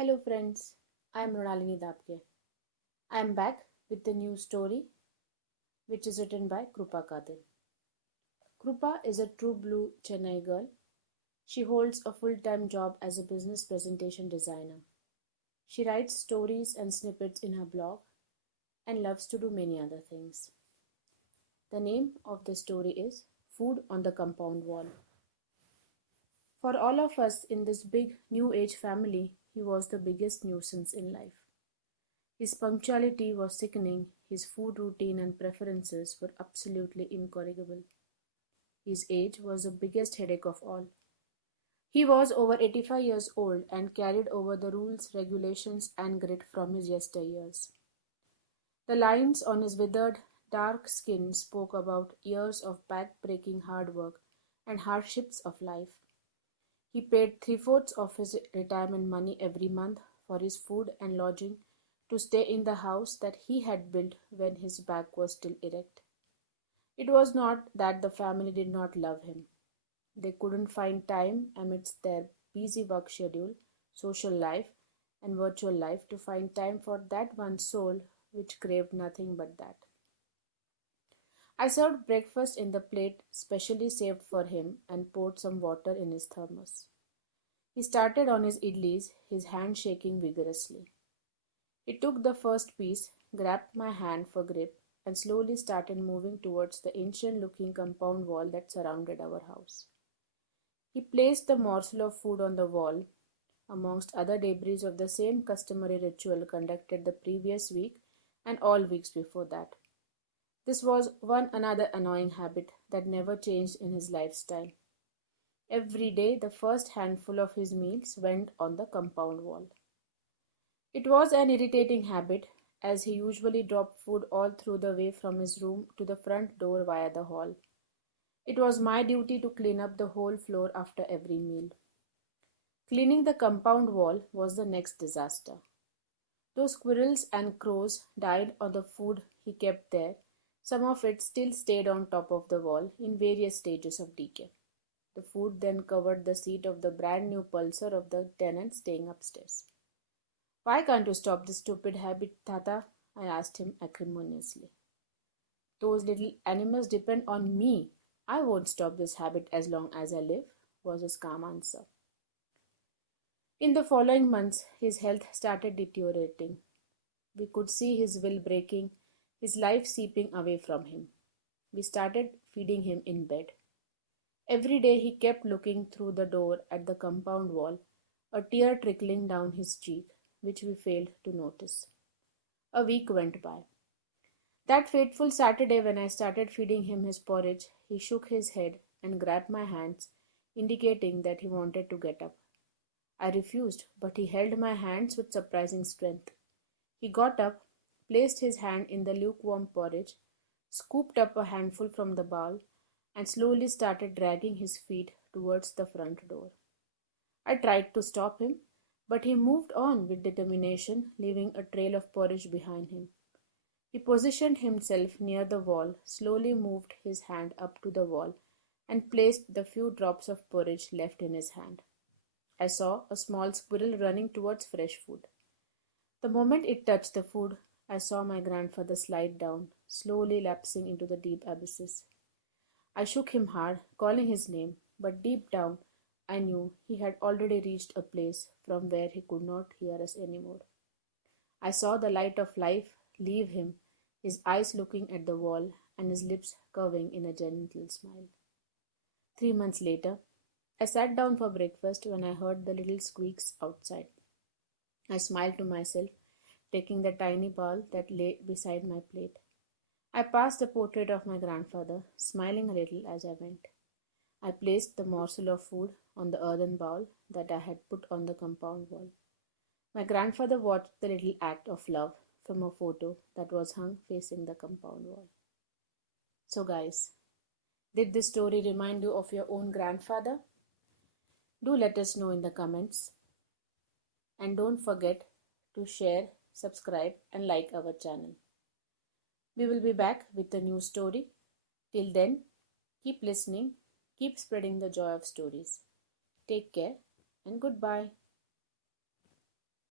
Hello friends, I am Mrinalini Dapke. I am back with a new story which is written by Krupa Kadil. Krupa is a true blue Chennai girl. She holds a full-time job as a business presentation designer. She writes stories and snippets in her blog and loves to do many other things. The name of the story is Food on the Compound Wall. For all of us in this big new age family, he was the biggest nuisance in life. His punctuality was sickening, his food routine and preferences were absolutely incorrigible. His age was the biggest headache of all. He was over 85 years old and carried over the rules, regulations, and grit from his yesteryears. The lines on his withered, dark skin spoke about years of back-breaking hard work and hardships of life. He paid three-fourths of his retirement money every month for his food and lodging to stay in the house that he had built when his back was still erect. It was not that the family did not love him. They couldn't find time amidst their busy work schedule, social life, and virtual life to find time for that one soul which craved nothing but that. I served breakfast in the plate specially saved for him and poured some water in his thermos. He started on his idlis, his hand shaking vigorously. He took the first piece, grabbed my hand for grip, and slowly started moving towards the ancient-looking compound wall that surrounded our house. He placed the morsel of food on the wall, amongst other debris of the same customary ritual conducted the previous week and all weeks before that. This was one another annoying habit that never changed in his lifestyle. Every day the first handful of his meals went on the compound wall. It was an irritating habit, as he usually dropped food all through the way from his room to the front door via the hall. It was my duty to clean up the whole floor after every meal. Cleaning the compound wall was the next disaster. Those squirrels and crows died on the food he kept there. Some of it still stayed on top of the wall in various stages of decay. The food then covered the seat of the brand new pulsar of the tenant staying upstairs. "Why can't you stop this stupid habit, Tata?" I asked him acrimoniously. "Those little animals depend on me. I won't stop this habit as long as I live," was his calm answer. In the following months, his health started deteriorating. We could see his will breaking, his life seeping away from him. We started feeding him in bed. Every day he kept looking through the door at the compound wall, a tear trickling down his cheek, which we failed to notice. A week went by. That fateful Saturday, when I started feeding him his porridge, he shook his head and grabbed my hands, indicating that he wanted to get up. I refused, but he held my hands with surprising strength. He got up, placed his hand in the lukewarm porridge, scooped up a handful from the bowl, and slowly started dragging his feet towards the front door. I tried to stop him, but he moved on with determination, leaving a trail of porridge behind him. He positioned himself near the wall, slowly moved his hand up to the wall, and placed the few drops of porridge left in his hand. I saw a small squirrel running towards fresh food. The moment it touched the food, I saw my grandfather slide down, slowly lapsing into the deep abysses. I shook him hard, calling his name, but deep down I knew he had already reached a place from where he could not hear us anymore. I saw the light of life leave him, his eyes looking at the wall and his lips curving in a gentle smile. 3 months later, I sat down for breakfast when I heard the little squeaks outside. I smiled to myself, taking the tiny bowl that lay beside my plate. I passed the portrait of my grandfather, smiling a little as I went. I placed the morsel of food on the earthen bowl that I had put on the compound wall. My grandfather watched the little act of love from a photo that was hung facing the compound wall. So, guys, did this story remind you of your own grandfather? Do let us know in the comments. And don't forget to share, subscribe, and like our channel. We will be back with a new story. Till then, keep listening, keep spreading the joy of stories. Take care and goodbye.